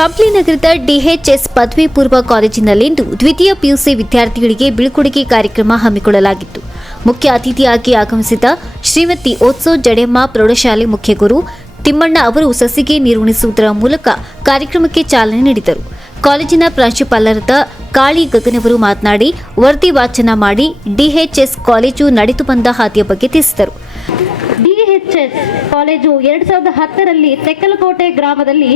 ಕಂಪ್ಲಿ ನಗರದ ಡಿಎಚ್ಎಸ್ ಪದವಿ ಪೂರ್ವ ಕಾಲೇಜಿನಲ್ಲಿಂದು ದ್ವಿತೀಯ ಪಿಯುಸಿ ವಿದ್ಯಾರ್ಥಿಗಳಿಗೆ ಬೀಳ್ಕೊಡುಗೆ ಕಾರ್ಯಕ್ರಮ ಹಮ್ಮಿಕೊಳ್ಳಲಾಗಿತ್ತು. ಮುಖ್ಯ ಅತಿಥಿಯಾಗಿ ಆಗಮಿಸಿದ ಶ್ರೀಮತಿ ಓತ್ಸೋ ಜಡೆಮ್ಮ ಪ್ರೌಢಶಾಲೆ ಮುಖ್ಯ ಗುರು ತಿಮ್ಮಣ್ಣ ಅವರು ಸಸಿಗೆ ನೀರುಣಿಸುವುದರ ಮೂಲಕ ಕಾರ್ಯಕ್ರಮಕ್ಕೆ ಚಾಲನೆ ನೀಡಿದರು. ಕಾಲೇಜಿನ ಪ್ರಾಂಶುಪಾಲರಾದ ಕಾಳಿ ಗಗನವರು ಮಾತನಾಡಿ ವರದಿ ವಾಚನ ಮಾಡಿ ಡಿಎಚ್ಎಸ್ ಕಾಲೇಜು ನಡೆದು ಬಂದ ಹಾದಿಯ ಬಗ್ಗೆ ತಿಳಿಸಿದರು. ಡಿಎಚ್ಎಸ್ ಕಾಲೇಜು 2010ರಲ್ಲಿ ತೆಕ್ಕಲಕೋಟೆ ಗ್ರಾಮದಲ್ಲಿ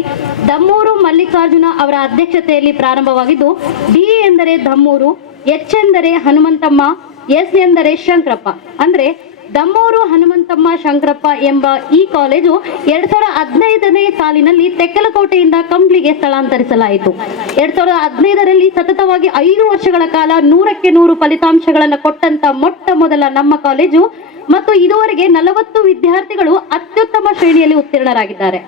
ದಮ್ಮೂರು ಮಲ್ಲಿಕಾರ್ಜುನ ಅವರ ಅಧ್ಯಕ್ಷತೆಯಲ್ಲಿ ಪ್ರಾರಂಭವಾಗಿದ್ದು, ಡಿ ಎಂದರೆ ದಮ್ಮೂರು, ಎಚ್ ಎಂದರೆ ಹನುಮಂತಮ್ಮ, ಎಸ್ ಎಂದರೆ ಶಂಕರಪ್ಪ. ಅಂದರೆ ದಮ್ಮೂರು ಹನುಮಂತಮ್ಮ ಶಂಕರಪ್ಪ ಎಂಬ ಈ ಕಾಲೇಜು 2015ನೇ ಸಾಲಿನಲ್ಲಿ ತೆಕ್ಕಲಕೋಟೆಯಿಂದ ಕಂಪ್ಲಿಗೆ ಸ್ಥಳಾಂತರಿಸಲಾಯಿತು. 2015ರಲ್ಲಿ ಸತತವಾಗಿ 5 ವರ್ಷಗಳ ಕಾಲ 100ಕ್ಕೆ 100 ಫಲಿತಾಂಶಗಳನ್ನು ಕೊಟ್ಟಂತ ಮೊಟ್ಟ ಮೊದಲ ನಮ್ಮ ಕಾಲೇಜು ಮತ್ತು ಇದುವರೆಗೆ 40 ವಿದ್ಯಾರ್ಥಿಗಳು ಅತ್ಯುತ್ತಮ ಶ್ರೇಣಿಯಲ್ಲಿ ಉತ್ತೀರ್ಣರಾಗಿದ್ದಾರೆ.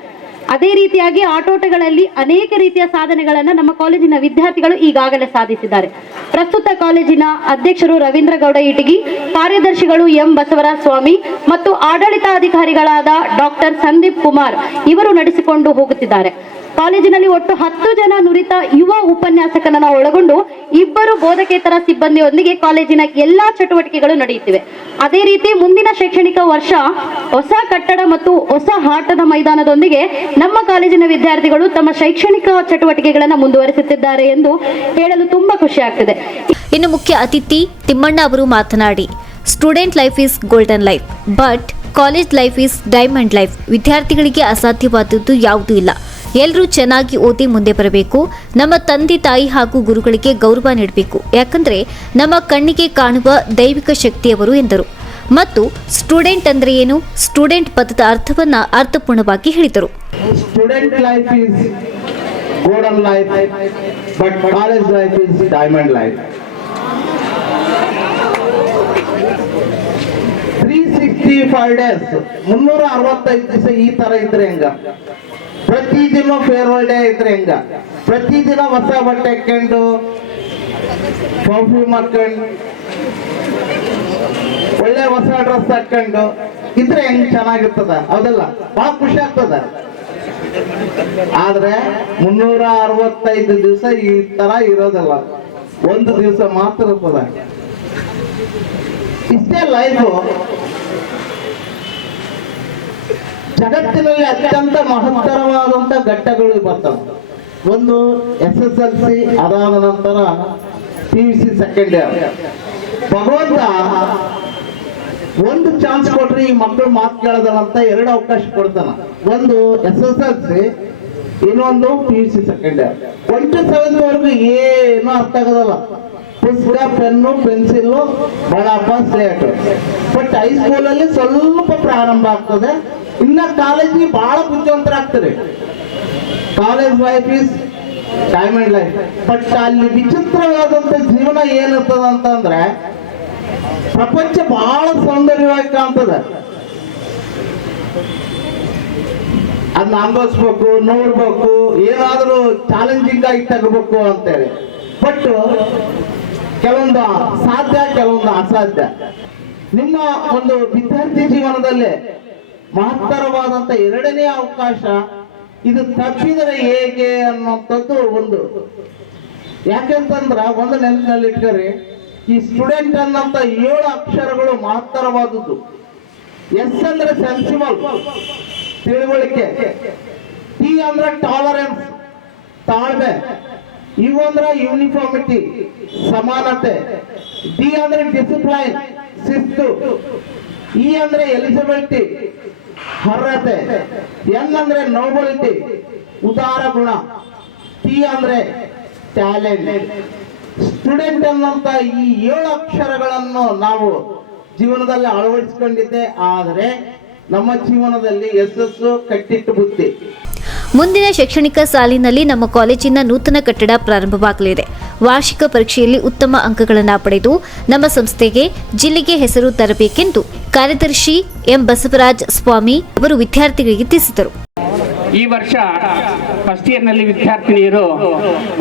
ಅದೇ ರೀತಿಯಾಗಿ ಆಟೋಟಗಳಲ್ಲಿ ಅನೇಕ ರೀತಿಯ ಸಾಧನೆಗಳನ್ನು ನಮ್ಮ ಕಾಲೇಜಿನ ವಿದ್ಯಾರ್ಥಿಗಳು ಈಗಾಗಲೇ ಸಾಧಿಸಿದ್ದಾರೆ. ಪ್ರಸ್ತುತ ಕಾಲೇಜಿನ ಅಧ್ಯಕ್ಷರು ರವೀಂದ್ರ ಗೌಡ ಇಟಗಿ, ಕಾರ್ಯದರ್ಶಿಗಳು ಎಂ ಬಸವರಾಜ ಸ್ವಾಮಿ ಮತ್ತು ಆಡಳಿತಾಧಿಕಾರಿಗಳಾದ ಡಾಕ್ಟರ್ ಸಂದೀಪ್ ಕುಮಾರ್ ಇವರು ನಡೆಸಿಕೊಂಡು ಹೋಗುತ್ತಿದ್ದಾರೆ. ಕಾಲೇಜಿನಲ್ಲಿ ಒಟ್ಟು 10 ಜನ ನುರಿತ ಯುವ ಉಪನ್ಯಾಸಕರನ್ನು ಒಳಗೊಂಡು 2 ಬೋಧಕೇತರ ಸಿಬ್ಬಂದಿಯೊಂದಿಗೆ ಕಾಲೇಜಿನ ಎಲ್ಲಾ ಚಟುವಟಿಕೆಗಳು ನಡೆಯುತ್ತಿವೆ. ಅದೇ ರೀತಿ ಮುಂದಿನ ಶೈಕ್ಷಣಿಕ ವರ್ಷ ಹೊಸ ಕಟ್ಟಡ ಮತ್ತು ಹೊಸ ಆಟದ ಮೈದಾನದೊಂದಿಗೆ ನಮ್ಮ ಕಾಲೇಜಿನ ವಿದ್ಯಾರ್ಥಿಗಳು ತಮ್ಮ ಶೈಕ್ಷಣಿಕ ಚಟುವಟಿಕೆಗಳನ್ನು ಮುಂದುವರಿಸುತ್ತಿದ್ದಾರೆ ಎಂದು ಹೇಳಲು ತುಂಬಾ ಖುಷಿ ಆಗ್ತಿದೆ. ಇನ್ನು ಮುಖ್ಯ ಅತಿಥಿ ತಿಮ್ಮಣ್ಣ ಅವರು ಮಾತನಾಡಿ, student life is golden life, but college life is diamond life. ವಿದ್ಯಾರ್ಥಿಗಳಿಗೆ ಅಸಾಧ್ಯವಾದದ್ದು ಯಾವುದೂ ಇಲ್ಲ. ಎಲ್ಲರೂ ಚೆನ್ನಾಗಿ ಓದಿ ಮುಂದೆ ಬರಬೇಕು. ನಮ್ಮ ತಂದೆ ತಾಯಿ ಹಾಗೂ ಗುರುಗಳಿಗೆ ಗೌರವ ನೀಡಬೇಕು. ಯಾಕಂದ್ರೆ ನಮ್ಮ ಕಣ್ಣಿಗೆ ಕಾಣುವ ದೈವಿಕ ಶಕ್ತಿಯವರು ಎಂದರು. ಮತ್ತು ಸ್ಟೂಡೆಂಟ್ ಅಂದ್ರೆ ಏನು, ಸ್ಟೂಡೆಂಟ್ ಪದದ ಅರ್ಥವನ್ನ ಅರ್ಥಪೂರ್ಣವಾಗಿ ಹೇಳಿದರು. Student life is golden life, but college life is diamond life. 365 days 365 ದಿವಸ ಈ ತರ ಇದ್ರೆ ಹೆಂಗ? ಪ್ರತಿದಿನ ಫೇರ್ವೆಲ್ ಡೇ ಇದ್ರೆ ಹೆಂಗ? ಪ್ರತಿದಿನ ಹೊಸ ಬಟ್ಟೆ ಹಾಕೊಂಡು ಪರ್ಫ್ಯೂಮ್ ಹಾಕೊಂಡು ಒಳ್ಳೆ ಹೊಸ ಡ್ರೆಸ್ ಹಾಕೊಂಡು ಇದ್ರೆ ಹೆಂಗ್ ಚೆನ್ನಾಗಿರ್ತದ? ಹೌದಲ್ಲ? ಬಹಳ ಖುಷಿ ಆಗ್ತದ. ಆದ್ರೆ 365 ದಿವಸ ಈ ತರ ಇರೋದಲ್ಲ, ಒಂದು ದಿವಸ ಮಾತ್ರ ಇರ್ತದ. ಇಷ್ಟೇ ಲೈಫು. ಜಗತ್ತಿನಲ್ಲಿ ಅತ್ಯಂತ ಮಹತ್ತರವಾದಂತ ಘಟ್ಟಗಳು ಬರ್ತವೆ. ಒಂದು SSLC, ಅದಾದ ನಂತರ PUC ಸೆಕೆಂಡ್ ಇಯರ್. ಭಗವಂತ ಒಂದು ಚಾನ್ಸ್ ಕೊಟ್ರೆ ಈ ಮಕ್ಕಳು ಮಾತು ಕೇಳೋದಲ್ಲಂತ 2 ಅವಕಾಶ ಕೊಡ್ತಾನ. ಒಂದು SSLC, ಇನ್ನೊಂದು PUC second year. 1 to 7th ವರೆಗೂ ಏನು ಅರ್ಥ ಆಗೋದಲ್ಲ. ಪುಸ್ತಕ, ಪೆನ್ನು, ಪೆನ್ಸಿಲ್, ಬಳಪ, ಸ್ಲೇಟ್. ಬಟ್ ಹೈಸ್ಕೂಲಲ್ಲಿ ಸ್ವಲ್ಪ ಪ್ರಾರಂಭ ಆಗ್ತದೆ. ಇನ್ನ ಕಾಲೇಜಿಗೆ ಬಹಳ ಬುದ್ಧಿವಂತರಾಗ್ತಾರೆ. College life is diamond life. But ಅಲ್ಲಿ ವಿಚಿತ್ರವಾದಂತ ಜೀವನ ಏನಿರ್ತದ ಅಂತಂದ್ರೆ, ಪ್ರಪಂಚ ಬಹಳ ಸೌಂದರ್ಯವಾಗಿ ಕಾಣ್ತದೆ. ಅದನ್ನ ಅನುಭವಿಸ್ಬೇಕು, ನೋಡ್ಬೇಕು, ಏನಾದ್ರೂ ಚಾಲೆಂಜಿಂಗ್ ಆಗಿ ತಗೋಬೇಕು ಅಂತೇಳಿ. ಬಟ್ ಕೆಲವೊಂದು ಸಾಧ್ಯ, ಕೆಲವೊಂದು ಅಸಾಧ್ಯ. ನಿಮ್ಮ ಒಂದು ವಿದ್ಯಾರ್ಥಿ ಜೀವನದಲ್ಲಿ ಮಹತ್ತರವಾದಂತ 2ನೇ ಅವಕಾಶ ಇದು ತಪ್ಪಿದರೆ ಹೇಗೆ ಅನ್ನುವಂಥದ್ದು ಒಂದು. ಯಾಕೆಂತಂದ್ರ ಒಂದು ನೆನಪಿನಲ್ಲಿ ಇಟ್ಕೊರಿ, ಈ ಸ್ಟೂಡೆಂಟ್ ಅನ್ನಂತ 7 ಅಕ್ಷರಗಳು ಮಹತ್ತರವಾದದ್ದು. ಎಸ್ ಅಂದ್ರೆ ಸೆನ್ಸಿಬಲ್, ತಿಳುವಳಿಕೆ. ಟಿ ಅಂದ್ರೆ ಟಾಲರೆನ್ಸ್, ತಾಳ್ಮೆ. ಯು ಅಂದ್ರೆ ಯೂನಿಫಾರ್ಮಿಟಿ, ಸಮಾನತೆ. ಡಿ ಅಂದ್ರೆ ಡಿಸಿಪ್ಲೈನ್, ಶಿಸ್ತು. ಇ ಅಂದ್ರೆ ಎಲಿಜಿಬಿಲಿಟಿ, ಅರ್ಹತೆ. ಎನ್ ಅಂದ್ರೆ ನೋಬಲಿಟಿ, ಉದಾರ ಗುಣ. ಟಿ ಅಂದ್ರೆ ಟ್ಯಾಲೆಂಟ್. ಸ್ಟೂಡೆಂಟ್ ಅನ್ನಂತ ಈ 7 ಅಕ್ಷರಗಳನ್ನು ನಾವು ಜೀವನದಲ್ಲಿ ಅಳವಡಿಸಿಕೊಂಡಿದ್ದೆ. ಆದರೆ ನಮ್ಮ ಜೀವನದಲ್ಲಿ ಯಶಸ್ಸು ಕಟ್ಟಿಟ್ಟು ಬುತ್ತಿ. ಮುಂದಿನ ಶೈಕ್ಷಣಿಕ ಸಾಲಿನಲ್ಲಿ ನಮ್ಮ ಕಾಲೇಜಿನ ನೂತನ ಕಟ್ಟಡ ಪ್ರಾರಂಭವಾಗಲಿದೆ. ವಾರ್ಷಿಕ ಪರೀಕ್ಷೆಯಲ್ಲಿ ಉತ್ತಮ ಅಂಕಗಳನ್ನು ಪಡೆದು ನಮ್ಮ ಸಂಸ್ಥೆಗೆ, ಜಿಲ್ಲೆಗೆ ಹೆಸರು ತರಬೇಕೆಂದು ಕಾರ್ಯದರ್ಶಿ ಎಂ ಬಸವರಾಜ ಸ್ವಾಮಿ ಅವರು ವಿದ್ಯಾರ್ಥಿಗಳಿಗೆ ತಿಳಿಸಿದರು. ಈ ವರ್ಷ ಫಸ್ಟ್ ಇಯರ್ನಲ್ಲಿ ವಿದ್ಯಾರ್ಥಿನಿಯರು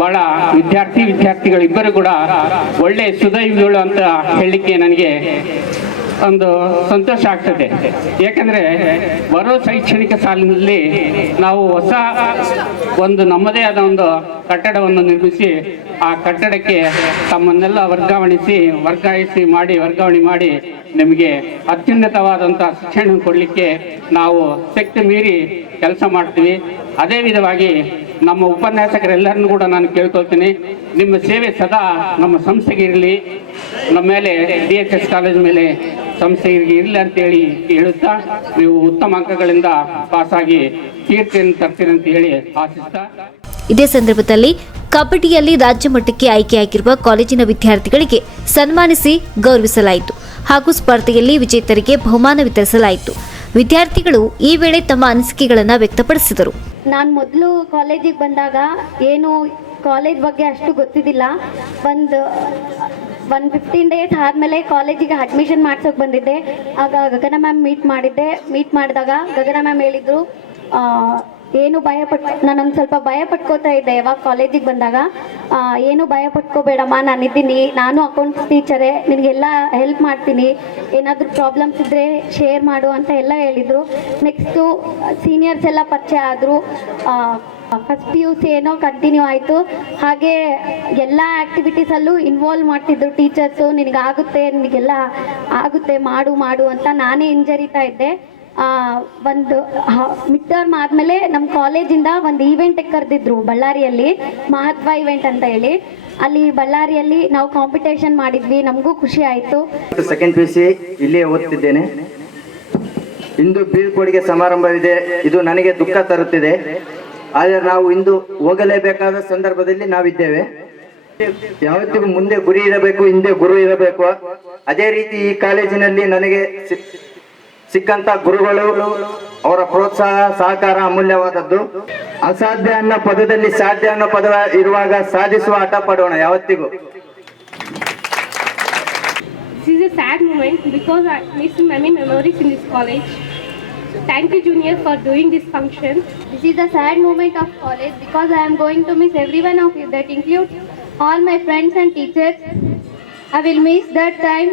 ಬಹಳ ವಿದ್ಯಾರ್ಥಿಗಳಿಬ್ಬರು ಕೂಡ ಒಳ್ಳೆ ಸುದೈವಿಗಳು ಅಂತ ಹೇಳಲಿಕ್ಕೆ ನನಗೆ ಒಂದು ಸಂತೋಷ ಆಗ್ತದೆ. ಯಾಕಂದರೆ ಬರೋ ಶೈಕ್ಷಣಿಕ ಸಾಲಿನಲ್ಲಿ ನಾವು ಹೊಸ ಒಂದು ನಮ್ಮದೇ ಆದ ಒಂದು ಕಟ್ಟಡವನ್ನು ನಿರ್ಮಿಸಿ ಆ ಕಟ್ಟಡಕ್ಕೆ ತಮ್ಮನ್ನೆಲ್ಲ ವರ್ಗಾವಣೆ ಮಾಡಿ ನಿಮಗೆ ಅತ್ಯುನ್ನತವಾದಂಥ ಶಿಕ್ಷಣ ಕೊಡಲಿಕ್ಕೆ ನಾವು ಶಕ್ತಿ ಮೀರಿ ಕೆಲಸ ಮಾಡ್ತೀವಿ. ಅದೇ ವಿಧವಾಗಿ ನಮ್ಮ ಉಪನ್ಯಾಸಕರೆಲ್ಲರನ್ನೂ ಕೂಡ ನಾನು ಕೇಳ್ಕೊಳ್ತೀನಿ, ನಿಮ್ಮ ಸೇವೆ ಸದಾ ನಮ್ಮ ಸಂಸ್ಥೆಗೆ ಇರಲಿ, ನಮ್ಮ ಮೇಲೆ DHS ಕಾಲೇಜ್ ಮೇಲೆ ಸಂಸ್ಥೆಗೆ ಇರಲಿ ಅಂತೇಳಿ ಹೇಳುತ್ತಾ, ನೀವು ಉತ್ತಮ ಅಂಕಗಳಿಂದ ಪಾಸಾಗಿ ಕೀರ್ತಿಯನ್ನು ತರ್ತೀರಿ ಅಂತ ಹೇಳಿ ಆಶಿಸ್ತಾ, ಇದೇ ಸಂದರ್ಭದಲ್ಲಿ ಕಬಡ್ಡಿಯಲ್ಲಿ ರಾಜ್ಯ ಮಟ್ಟಕ್ಕೆ ಆಯ್ಕೆಯಾಗಿರುವ ಕಾಲೇಜಿನ ವಿದ್ಯಾರ್ಥಿಗಳಿಗೆ ಸನ್ಮಾನಿಸಿ ಗೌರವಿಸಲಾಯಿತು ಹಾಗೂ ಸ್ಪರ್ಧೆಯಲ್ಲಿ ವಿಜೇತರಿಗೆ ಬಹುಮಾನ ವಿತರಿಸಲಾಯಿತು. ವಿದ್ಯಾರ್ಥಿಗಳು ಈ ವೇಳೆ ತಮ್ಮ ಅನಿಸಿಕೆಗಳನ್ನು ವ್ಯಕ್ತಪಡಿಸಿದರು. ನಾನು ಮೊದಲು ಕಾಲೇಜಿಗೆ ಬಂದಾಗ ಏನು ಕಾಲೇಜ್ ಬಗ್ಗೆ ಅಷ್ಟು ಗೊತ್ತಿದ್ದಿಲ್ಲ. ಒಂದು 15 ಡೇಸ್ ಆದಮೇಲೆ ಕಾಲೇಜಿಗೆ ಅಡ್ಮಿಷನ್ ಮಾಡ್ಸೋಕೆ ಬಂದಿದ್ದೆ. ಆಗ ಗಗನ ಮ್ಯಾಮ್ ಮೀಟ್ ಮಾಡಿದಾಗ ಗಗನ ಮ್ಯಾಮ್ ಹೇಳಿದರು, ನಾನೊಂದು ಸ್ವಲ್ಪ ಭಯ ಪಟ್ಕೋತಾ ಇದ್ದೆ ಯಾವಾಗ ಕಾಲೇಜಿಗೆ ಬಂದಾಗ. ಏನು ಭಯ ಪಟ್ಕೋಬೇಡಮ್ಮ, ನಾನಿದ್ದೀನಿ, ನಾನು ಅಕೌಂಟ್ಸ್ ಟೀಚರೇ, ನಿನಗೆಲ್ಲ ಹೆಲ್ಪ್ ಮಾಡ್ತೀನಿ, ಏನಾದರೂ ಪ್ರಾಬ್ಲಮ್ಸ್ ಇದ್ದರೆ ಶೇರ್ ಮಾಡು ಅಂತ ಎಲ್ಲ ಹೇಳಿದರು. ನೆಕ್ಸ್ಟು ಸೀನಿಯರ್ಸ್ ಎಲ್ಲ ಪರಿಚಯ ಆದರು. ಫಸ್ಟ್ PUC ಏನೋ ಕಂಟಿನ್ಯೂ ಆಯಿತು. ಹಾಗೆ ಎಲ್ಲ ಆ್ಯಕ್ಟಿವಿಟೀಸಲ್ಲೂ ಇನ್ವಾಲ್ವ್ ಮಾಡ್ತಿದ್ರು ಟೀಚರ್ಸು. ನಿನಗೆಲ್ಲ ಆಗುತ್ತೆ, ಮಾಡು ಅಂತ ನಾನೇ ಹಿಂಜರಿತಾ ಇದ್ದೆ. ಒಂದು ಮಿಡ್ ಟರ್ಮ್ ಆದಮೇಲೆ ನಮ್ಮ ಕಾಲೇಜಿಂದ ಒಂದು ಈವೆಂಟಿಗೆ ಕರೆದಿದ್ರು ಬಳ್ಳಾರಿಯಲ್ಲಿ, ಮಹತ್ವ ಈವೆಂಟ್ ಅಂತ ಹೇಳಿ. ಅಲ್ಲಿ ಬಳ್ಳಾರಿಯಲ್ಲಿ ನಾವು ಕಾಂಪಿಟೇಷನ್ ಮಾಡಿದ್ವಿ, ನಮಗೂ ಖುಷಿ ಆಯಿತು. ಸೆಕೆಂಡ್ PUC ಇಲ್ಲೇ ಓದ್ತಿದ್ದೇನೆ. ಇಂದು ಬೀಳ್ಕೊಡುಗೆ ಸಮಾರಂಭವಿದೆ. ಇದು ನನಗೆ ದುಃಖ ತರುತ್ತಿದೆ. ಆದರೆ ನಾವು ಇಂದು ಹೋಗಲೇಬೇಕಾದ ಸಂದರ್ಭದಲ್ಲಿ ನಾವಿದ್ದೇವೆ. ಯಾವತ್ತಿಗೂ ಮುಂದೆ ಗುರಿ ಇರಬೇಕು, ಹಿಂದೆ ಗುರು ಇರಬೇಕು. ಅದೇ ರೀತಿ ಈ ಕಾಲೇಜಿನಲ್ಲಿ ನನಗೆ ಸಿಕ್ಕಂತ ಗುರುಗಳು, ಅವರ ಪ್ರೋತ್ಸಾಹ ಸಹಕಾರ ಅಮೂಲ್ಯವಾದದ್ದು. ಅಸಾಧ್ಯ ಅನ್ನೋ ಪದದಲ್ಲಿ ಸಾಧ್ಯ ಅನ್ನೋ ಪದ ಇರುವಾಗ ಸಾಧಿಸುವ ಆಟ ಪಡೋಣ ಯಾವತ್ತಿಗೂ. This is a sad moment because I miss many memories in this college. Thank you, juniors, for doing this function. This is a sad moment of college because I am going to miss every one of you. That includes all my friends and teachers. I will miss that time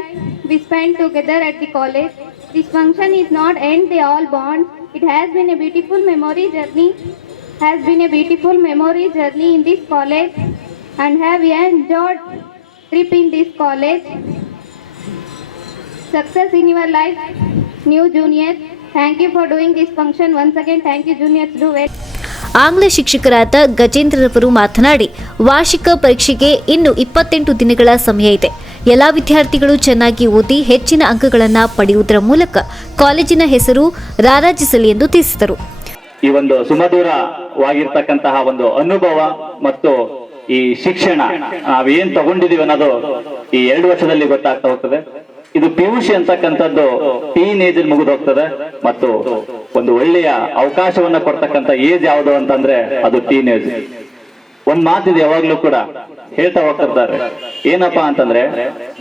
we spent together at the college. This function is not end, they all bond. It has been a beautiful memory journey. In this college, and have enjoyed trip in this college. Success in your life, new juniors. Thank you for doing this function. Once again, thank you, juniors. Do well. ಆಂಗ್ಲ ಶಿಕ್ಷಕರಾದ ಗಜೇಂದ್ರರವರು ಮಾತನಾಡಿ, ವಾರ್ಷಿಕ ಪರೀಕ್ಷೆಗೆ ಇನ್ನು 28 ದಿನಗಳ ಸಮಯ ಇದೆ. ಎಲ್ಲ ವಿದ್ಯಾರ್ಥಿಗಳು ಚೆನ್ನಾಗಿ ಓದಿ ಹೆಚ್ಚಿನ ಅಂಕಗಳನ್ನು ಪಡೆಯುವುದರ ಮೂಲಕ ಕಾಲೇಜಿನ ಹೆಸರು ರಾರಾಜಿಸಲಿ ಎಂದು ತಿಳಿಸಿದರು. ಈ ಒಂದು ಸುಮಧುರವಾಗಿರ್ತಕ್ಕಂತಹ ಒಂದು ಅನುಭವ ಮತ್ತು ಈ ಶಿಕ್ಷಣ ನಾವೇನ್ ತಗೊಂಡಿದೀವಿ ಅನ್ನೋದು ಈ 2 ವರ್ಷದಲ್ಲಿ ಗೊತ್ತಾಗ್ತಾ ಹೋಗ್ತದೆ. ಇದು PUC ಅಂತಕ್ಕಂಥದ್ದು ಟೀನ್ ಏಜ್ ಮುಗಿದು ಹೋಗ್ತದೆ ಮತ್ತು ಒಂದು ಒಳ್ಳೆಯ ಅವಕಾಶವನ್ನ ಕೊಡ್ತಕ್ಕಂಥ ಏಜ್ ಯಾವುದು ಅಂತಂದ್ರೆ ಅದು ಟೀನ್ ಏಜ್. ಒಂದ್ ಮಾತಿದೆ, ಯಾವಾಗ್ಲೂ ಕೂಡ ಹೇಳ್ತಾ ಹೋಗ್ತಿರ್ತಾರೆ, ಏನಪ್ಪಾ ಅಂತಂದ್ರೆ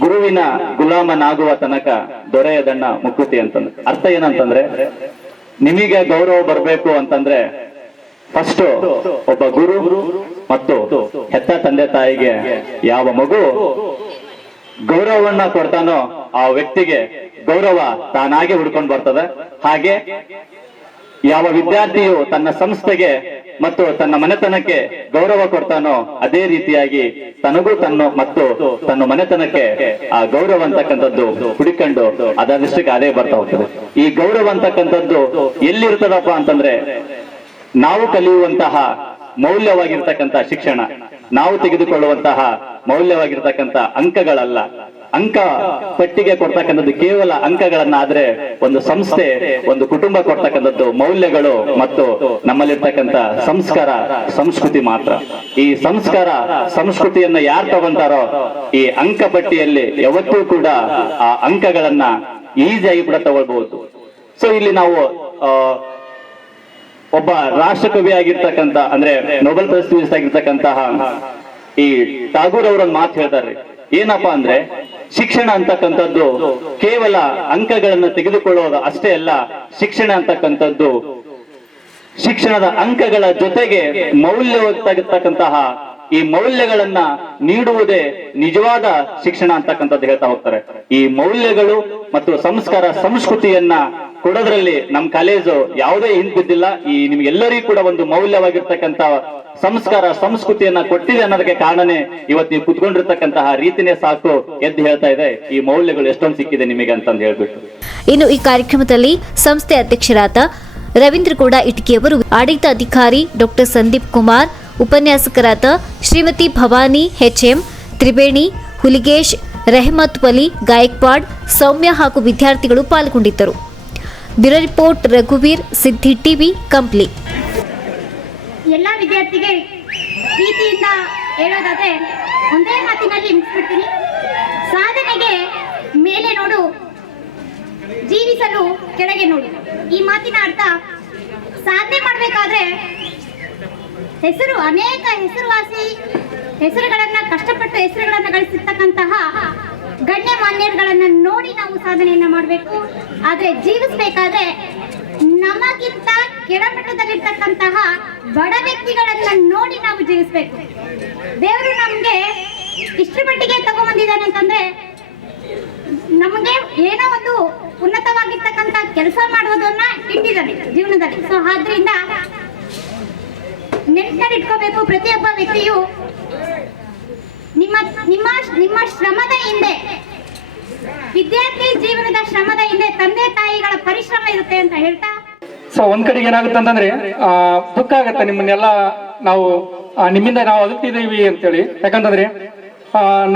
ಗುರುವಿನ ಗುಲಾಮನಾಗುವ ತನಕ ದೊರೆಯದಣ್ಣ ಮುಕ್ಕುತಿ ಅಂತಂದ್ರೆ. ಅರ್ಥ ಏನಂತಂದ್ರೆ, ನಿಮಗೆ ಗೌರವ ಬರಬೇಕು ಅಂತಂದ್ರೆ ಫಸ್ಟ್ ಒಬ್ಬ ಗುರು ಮತ್ತು ಹೆತ್ತ ತಂದೆ ತಾಯಿಗೆ ಯಾವ ಮಗು ಗೌರವವನ್ನ ಕೊಡ್ತಾನೋ ಆ ವ್ಯಕ್ತಿಗೆ ಗೌರವ ತಾನಾಗೆ ಹುಡ್ಕೊಂಡು ಬರ್ತದೆ. ಹಾಗೆ ಯಾವ ವಿದ್ಯಾರ್ಥಿಯು ತನ್ನ ಸಂಸ್ಥೆಗೆ ಮತ್ತು ತನ್ನ ಮನೆತನಕ್ಕೆ ಗೌರವ ಕೊಡ್ತಾನೋ ಅದೇ ರೀತಿಯಾಗಿ ತನಗೂ ತನ್ನ ಮನೆತನಕ್ಕೆ ಆ ಗೌರವ ಅಂತಕ್ಕಂಥದ್ದು ಹುಡುಕೊಂಡು ಅದಷ್ಟಕ್ಕೆ ಅದೇ ಬರ್ತಾ ಹೋಗ್ತದೆ. ಈ ಗೌರವ ಅಂತಕ್ಕಂಥದ್ದು ಎಲ್ಲಿರ್ತದಪ್ಪ ಅಂತಂದ್ರೆ, ನಾವು ಕಲಿಯುವಂತಹ ಮೌಲ್ಯವಾಗಿರ್ತಕ್ಕಂಥ ಶಿಕ್ಷಣ, ನಾವು ತೆಗೆದುಕೊಳ್ಳುವಂತಹ ಮೌಲ್ಯವಾಗಿರ್ತಕ್ಕಂಥ ಅಂಕಗಳಲ್ಲ. ಅಂಕ ಪಟ್ಟಿಗೆ ಕೊಡ್ತಕ್ಕಂಥದ್ದು ಕೇವಲ ಅಂಕಗಳನ್ನಾದ್ರೆ ಒಂದು ಸಂಸ್ಥೆ, ಒಂದು ಕುಟುಂಬ ಕೊಡ್ತಕ್ಕಂಥದ್ದು ಮೌಲ್ಯಗಳು ಮತ್ತು ನಮ್ಮಲ್ಲಿರ್ತಕ್ಕಂಥ ಸಂಸ್ಕಾರ, ಸಂಸ್ಕೃತಿ ಮಾತ್ರ. ಈ ಸಂಸ್ಕಾರ, ಸಂಸ್ಕೃತಿಯನ್ನ ಯಾರು ತಗೊಂತಾರೋ ಈ ಅಂಕ ಪಟ್ಟಿಯಲ್ಲಿ ಯಾವತ್ತೂ ಕೂಡ ಆ ಅಂಕಗಳನ್ನ ಈಸಿಯಾಗಿ ಕೂಡ ತಗೊಳ್ಬಹುದು. ಸೊ ಇಲ್ಲಿ ನಾವು ಒಬ್ಬ ರಾಷ್ಟ್ರಕವಿ ಆಗಿರ್ತಕ್ಕಂಥ ಅಂದ್ರೆ ನೊಬೆಲ್ ಪ್ರಶಸ್ತಿ ವಿಜೇತರಾಗಿರ್ತಕ್ಕಂತಹ ಈ ಟಾಗೂರ್ ಅವರೊಂದು ಮಾತು ಹೇಳ್ತಾರೆ. ಏನಪ್ಪಾ ಅಂದ್ರೆ, ಶಿಕ್ಷಣ ಅಂತಕ್ಕಂಥದ್ದು ಕೇವಲ ಅಂಕಗಳನ್ನು ತೆಗೆದುಕೊಳ್ಳುವುದು ಅಷ್ಟೇ ಅಲ್ಲ. ಶಿಕ್ಷಣ ಅಂತಕ್ಕಂಥದ್ದು ಶಿಕ್ಷಣದ ಅಂಕಗಳ ಜೊತೆಗೆ ಮೌಲ್ಯವಾಗಿರ್ತಕ್ಕಂತಹ ಈ ಮೌಲ್ಯಗಳನ್ನ ನೀಡುವುದೇ ನಿಜವಾದ ಶಿಕ್ಷಣ ಅಂತಕ್ಕಂಥದ್ದು ಹೇಳ್ತಾ ಹೋಗ್ತಾರೆ. ಈ ಮೌಲ್ಯಗಳು ಮತ್ತು ಸಂಸ್ಕಾರ ಸಂಸ್ಕೃತಿಯನ್ನ ಕೊಡೋದ್ರಲ್ಲಿ ನಮ್ಮ ಕಾಲೇಜು ಯಾವುದೇ ಹಿಂದಿದ್ದಿಲ್ಲ. ಈ ನಿಮ್ಗೆಲ್ಲರಿಗೂ ಕೂಡ ಒಂದು ಮೌಲ್ಯವಾಗಿರ್ತಕ್ಕಂಥ ಸಂಸ್ಕಾರ ಸಂಸ್ಕೃತಿಯನ್ನ ಕೊಟ್ಟಿದೆ ಅನ್ನೋದಕ್ಕೆ ಕಾರಣನೇ ಇವತ್ತು ನೀವು ಕುತ್ಕೊಂಡಿರ್ತಕ್ಕಂತಹ ರೀತಿನೇ ಸಾಕು ಎದ್ದು ಹೇಳ್ತಾ ಇದೆ ಈ ಮೌಲ್ಯಗಳು ಎಷ್ಟೊಂದು ಸಿಕ್ಕಿದೆ ನಿಮಗೆ ಅಂತಂದು ಹೇಳ್ಬಿಟ್ಟು. ಇನ್ನು ಈ ಕಾರ್ಯಕ್ರಮದಲ್ಲಿ ಸಂಸ್ಥೆ ಅಧ್ಯಕ್ಷರಾದ ರವೀಂದ್ರಗೌಡ ಇಟ್ಕಿಯವರು, ಆಡಳಿತಾಧಿಕಾರಿ ಡಾಕ್ಟರ್ ಸಂದೀಪ್ ಕುಮಾರ್, ಉಪನ್ಯಾಸಕರಾದ ಶ್ರೀಮತಿ ಭವಾನಿ HM, ತ್ರಿವೇಣಿ, ಹುಲಿಗೇಶ್, ರೆಹಮತ್ ವಲಿ, ಗಾಯಕ್ವಾಡ್, ಸೌಮ್ಯ ಹಾಗೂ ವಿದ್ಯಾರ್ಥಿಗಳು ಪಾಲ್ಗೊಂಡಿದ್ದರು. ಬ್ಯೂರೋ ರಿಪೋರ್ಟ್ ರಘುವೀರ್, ಸಿದ್ಧಿ ಟಿವಿ, ಕಂಪ್ಲಿ. ಎಲ್ಲ ವಿದ್ಯಾರ್ಥಿಗೆ ಪ್ರೀತಿಯಿಂದ ಹೇಳೋದಾದ್ರೆ ಒಂದೇ ಮಾತಿನಲ್ಲಿ ಮುಗಿಸ್ಬಿಡ್ತೀನಿ. ಸಾಧನೆಗೆ ಮೇಲೆ ನೋಡು, ಜೀವಿಸಲು ಕೆಳಗೆ ನೋಡು. ಈ ಮಾತಿನ ಅರ್ಥ, ಸಾಧನೆ ಮಾಡಬೇಕಾದ್ರೆ ಅನೇಕ ಹೆಸರುವಾಸಿ ಹೆಸರುಗಳನ್ನ ಕಷ್ಟಪಟ್ಟು ಹೆಸರುಗಳನ್ನ ಗಳಿಸಿರ್ತಕ್ಕಂತಹ ಗಣ್ಯಮಾನ್ಯರುಗಳನ್ನ ನೋಡಿ ನಾವು ಸಾಧನೆಯನ್ನ ಮಾಡಬೇಕು. ಆದ್ರೆ ಜೀವಿಸಬೇಕಾದ್ರೆ ನಮಗಿಂತ ಕೆಳಮಟ್ಟದಲ್ಲಿರ್ತಕ್ಕಂತಹ ಬಡ ವ್ಯಕ್ತಿಗಳನ್ನ ನೋಡಿ ನಾವು ಜೀವಿಸ್ಬೇಕು. ದೇವರು ನಮ್ಗೆ ಇಷ್ಟರ ಮಟ್ಟಿಗೆ ತಗೊಂಡ್ಬಂದಿದ್ದಾನೆ ಅಂತಂದ್ರೆ ನಮಗೆ ಏನೋ ಒಂದು ಉನ್ನತವಾಗಿರ್ತಕ್ಕಂಥ ಕೆಲಸ ಮಾಡುವುದನ್ನ ಇಟ್ಟಿದ್ದಾನೆ ಜೀವನದಲ್ಲಿ. ಸೊ ಆದ್ರಿಂದ ನೆನಪಿನಲ್ಲಿ ಇಟ್ಕೋಬೇಕು, ಪ್ರತಿಯೊಬ್ಬ ವ್ಯಕ್ತಿಯು ನಿಮ್ಮ ನಿಮ್ಮ ನಿಮ್ಮ ಶ್ರಮದ ಹಿಂದೆ, ವಿದ್ಯಾರ್ಥಿ ಜೀವನದ ಶ್ರಮದ ಹಿಂದೆ ತಂದೆ ತಾಯಿಗಳ ಪರಿಶ್ರಮ ಇರುತ್ತೆ ಅಂತ ಹೇಳ್ತಾ, ಸೊ ಒಂದ್ ಕಡೆಗೆ ಏನಾಗುತ್ತೆ ಅಂತಂದ್ರೆ ದುಃಖ ಆಗತ್ತೆ ನಿಮ್ಮನ್ನೆಲ್ಲ ನಾವು ನಿಮ್ಮಿಂದ ನಾವು ಅಗಲ್ತಿದ್ದೀವಿ ಅಂತೇಳಿ. ಯಾಕಂತಂದ್ರೆ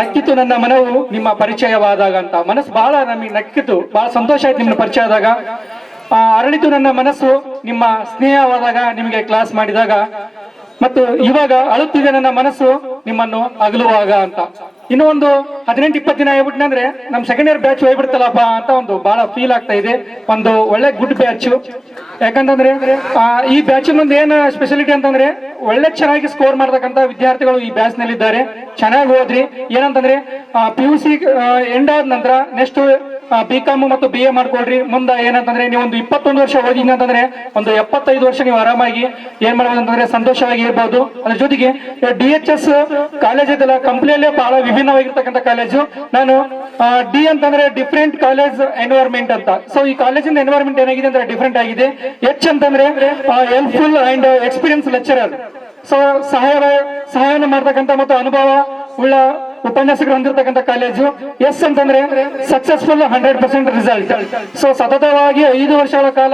ನಕ್ಕಿತು ನನ್ನ ಮನವು ನಿಮ್ಮ ಪರಿಚಯವಾದಾಗ ಅಂತ. ಮನಸ್ಸು ಬಹಳ ನಮಗೆ ನಕ್ಕಿತು, ಬಹಳ ಸಂತೋಷ ಆಯ್ತು ನಿಮ್ಮನ್ನ ಪರಿಚಯ ಆದಾಗ. ಅರಳಿತು ನನ್ನ ಮನಸ್ಸು ನಿಮ್ಮ ಸ್ನೇಹವಾದಾಗ, ನಿಮಗೆ ಕ್ಲಾಸ್ ಮಾಡಿದಾಗ. ಮತ್ತು ಇವಾಗ ಅಳುತ್ತಿದೆ ನನ್ನ ಮನಸ್ಸು ನಿಮ್ಮನ್ನು ಅಗಲುವಾಗ ಅಂತ. ಇನ್ನೂ ಒಂದು 18-20 ದಿನ ಹೇಳ್ಬಿಟ್ನಂದ್ರೆ ನಮ್ ಸೆಕೆಂಡ್ ಇಯರ್ ಬ್ಯಾಚ್ ಹೋಗ್ಬಿಡ್ತಲ್ಲಪ್ಪ ಅಂತ ಒಂದು ಬಹಳ ಫೀಲ್ ಆಗ್ತಾ ಇದೆ. ಒಂದು ಒಳ್ಳೆ ಗುಡ್ ಬ್ಯಾಚ್. ಯಾಕಂತಂದ್ರೆ ಈ ಬ್ಯಾಚ್ ಒಂದು ಏನು ಸ್ಪೆಷಾಲಿಟಿ ಅಂತಂದ್ರೆ ಒಳ್ಳೆ ಚೆನ್ನಾಗಿ ಸ್ಕೋರ್ ಮಾಡ್ತಕ್ಕಂಥ ವಿದ್ಯಾರ್ಥಿಗಳು ಈ ಬ್ಯಾಚ್ ನಲ್ಲಿ ಇದ್ದಾರೆ. ಚೆನ್ನಾಗಿ ಹೋದ್ರಿ. ಏನಂತಂದ್ರೆ PUC ಎಂಡ್ ಆದ ನಂತರ ನೆಕ್ಸ್ಟ್ BCom ಮತ್ತು BA ಮಾಡ್ಕೊಳ್ರಿ. ಮುಂದೆ ಏನಂತಂದ್ರೆ ನೀವು ಒಂದು 21 ವರ್ಷ ಓದಿದ್ರಿ ಅಂತಂದ್ರೆ ಒಂದು 75 ವರ್ಷ ನೀವು ಆರಾಮಾಗಿ ಏನ್ ಮಾಡ್ಬೋದು ಅಂತಂದ್ರೆ ಸಂತೋಷವಾಗಿ ಇರ್ಬೋದು. ಅದ್ರ ಜೊತೆಗೆ DHS ಕಾಲೇಜ್ ಇದೆಲ್ಲ ಕಂಪ್ನಿಯಲ್ಲೇ ಬಹಳ ವಿಭಿನ್ನವಾಗಿರ್ತಕ್ಕಂಥ ಕಾಲೇಜು. ನಾನು ಡಿ ಅಂತಂದ್ರೆ ಡಿಫ್ರೆಂಟ್ ಕಾಲೇಜ್ ಎನ್ವೈರ್ಮೆಂಟ್ ಅಂತ. ಸೊ ಈ ಕಾಲೇಜಿನ ಎನ್ವೈರ್ಮೆಂಟ್ ಏನಾಗಿದೆ ಅಂದ್ರೆ ಡಿಫ್ರೆಂಟ್ ಆಗಿದೆ. H ಅಂತಂದ್ರೆ helpful and experience lecturer. So ಸಹಾಯನ ಮಾಡ್ತಕ್ಕಂಥ ಮತ್ತು ಅನುಭವ ಉಳ್ಳ ಉಪನ್ಯಾಸಕರು ಹೊಂದಿರತಕ್ಕಂಥ ಕಾಲೇಜು. ಎಸ್ ಅಂತಂದ್ರೆ ಸಕ್ಸಸ್ಫುಲ್ 100% ರಿಸಲ್ಟ್. ಸೊ ಸತತವಾಗಿ 5 ವರ್ಷಗಳ ಕಾಲ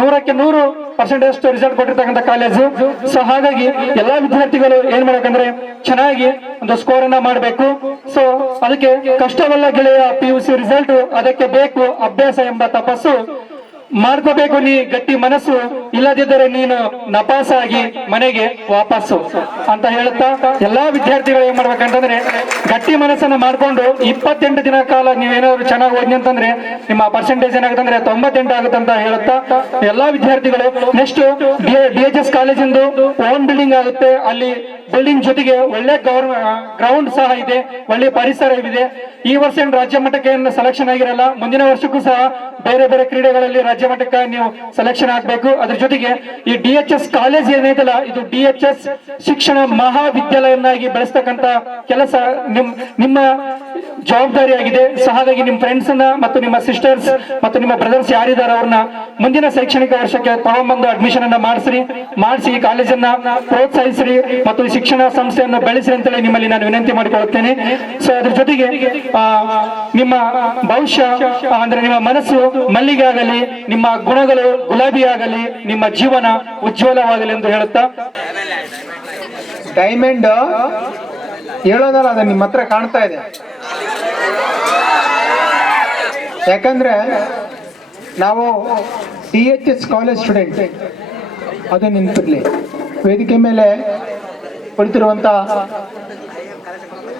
100ಕ್ಕೆ 100% ರಿಸಲ್ಟ್ ಕೊಟ್ಟಿರ್ತಕ್ಕಂಥ ಕಾಲೇಜು. ಸೊ ಹಾಗಾಗಿ ಎಲ್ಲಾ ವಿದ್ಯಾರ್ಥಿಗಳು ಏನ್ ಮಾಡ್ಬೇಕಂದ್ರೆ ಚೆನ್ನಾಗಿ ಒಂದು ಸ್ಕೋರ್ ಅನ್ನ ಮಾಡಬೇಕು. ಸೊ ಅದಕ್ಕೆ ಕಷ್ಟವಲ್ಲ ಗೆಳೆಯ PUC ರಿಸಲ್ಟ್, ಅದಕ್ಕೆ ಬೇಕು ಅಭ್ಯಾಸ ಎಂಬ ತಪಸ್ಸು. ಮಾಡ್ಕೋಬೇಕು ನೀ ಗಟ್ಟಿ ಮನಸ್ಸು, ಇಲ್ಲದಿದ್ದರೆ ನೀನು ನಪಾಸಾಗಿ ಮನೆಗೆ ವಾಪಸ್ಸು ಅಂತ ಹೇಳುತ್ತಾ ಎಲ್ಲಾ ವಿದ್ಯಾರ್ಥಿಗಳು ಏನ್ ಮಾಡ್ಬೇಕಂತಂದ್ರೆ ಗಟ್ಟಿ ಮನಸ್ಸನ್ನ ಮಾಡ್ಕೊಂಡು 28 ದಿನ ಕಾಲ ನೀವೇನಾದ್ರು ಚೆನ್ನಾಗಿ ಓದಿ ಅಂತಂದ್ರೆ ನಿಮ್ಮ ಪರ್ಸೆಂಟೇಜ್ ಏನಾಗುತ್ತಂದ್ರೆ 98 ಆಗುತ್ತೆ ಅಂತ ಹೇಳುತ್ತಾ ಎಲ್ಲಾ ವಿದ್ಯಾರ್ಥಿಗಳು ನೆಕ್ಸ್ಟ್ DHS ಕಾಲೇಜಿಂದು ಓನ್ ಬಿಲ್ಡಿಂಗ್ ಆಗುತ್ತೆ. ಅಲ್ಲಿ ಬಿಲ್ಡಿಂಗ್ ಜೊತೆಗೆ ಒಳ್ಳೆ ಗ್ರೌಂಡ್ ಸಹ ಇದೆ, ಒಳ್ಳೆ ಪರಿಸರವಿದೆ. ಈ ವರ್ಷ ರಾಜ್ಯ ಮಟ್ಟಕ್ಕೆ ಸೆಲೆಕ್ಷನ್ ಆಗಿರಲ್ಲ, ಮುಂದಿನ ವರ್ಷಕ್ಕೂ ಸಹ ಬೇರೆ ಬೇರೆ ಕ್ರೀಡೆಗಳಲ್ಲಿ ರಾಜ್ಯ ಮಟ್ಟಕ್ಕೆ ನೀವು ಸೆಲೆಕ್ಷನ್ ಆಗ್ಬೇಕು. ಅದ್ರ ಜೊತೆಗೆ ಈ DHS ಕಾಲೇಜ್ ಏನೈತಲ್ಲ, ಇದು DHS ಶಿಕ್ಷಣ ಮಹಾವಿದ್ಯಾಲಯನ್ನಾಗಿ ಬೆಳೆಸ್ತಕ್ಕಂತ ಕೆಲಸ ನಿಮ್ಮ ಜವಾಬ್ದಾರಿಯಾಗಿದೆ. ಸೊ ಹಾಗಾಗಿ ನಿಮ್ಮ ಫ್ರೆಂಡ್ಸ್ ಅನ್ನ ಮತ್ತು ನಿಮ್ಮ ಸಿಸ್ಟರ್ಸ್ ಮತ್ತು ನಿಮ್ಮ ಬ್ರದರ್ಸ್ ಯಾರಿದ್ದಾರೆ ಅವ್ರನ್ನ ಮುಂದಿನ ಶೈಕ್ಷಣಿಕ ವರ್ಷಕ್ಕೆ ತಗೊಂಡ್ಬಂದು ಅಡ್ಮಿಷನ್ ಅನ್ನ ಮಾಡಿಸಿ ಈ ಕಾಲೇಜನ್ನ ಪ್ರೋತ್ಸಾಹಿಸ್ರಿ ಮತ್ತು ಶಿಕ್ಷಣ ಸಂಸ್ಥೆಯನ್ನು ಬೆಳೆಸಿ ಅಂತೇಳಿ ನಿಮ್ಮಲ್ಲಿ ನಾನು ವಿನಂತಿ ಮಾಡಿಕೊಳ್ಳುತ್ತೇನೆ. ಸೊ ಅದ್ರ ಜೊತೆಗೆ ನಿಮ್ಮ ಭವಿಷ್ಯ ಅಂದ್ರೆ ನಿಮ್ಮ ಮನಸ್ಸು ಮಲ್ಲಿಗೆ ಆಗಲಿ, ನಿಮ್ಮ ಗುಣಗಳು ಗುಲಾಬಿ ಆಗಲಿ, ನಿಮ್ಮ ಜೀವನ ಉಜ್ವಲವಾಗಲಿ ಎಂದು ಹೇಳುತ್ತಾ ಡೈಮಂಡ್ ಹೇಳೋದಲ್ಲ, ಅದು ನಿಮ್ಮ ಹತ್ರ ಕಾಣ್ತಾ ಇದೆ. ಯಾಕಂದ್ರೆ ನಾವು DHS ಕಾಲೇಜ್ ಸ್ಟೂಡೆಂಟ್, ಅದು ನಿಂತಿರ್ಲಿ. ವೇದಿಕೆ ಮೇಲೆ ಕುಳಿತಿರುವಂತ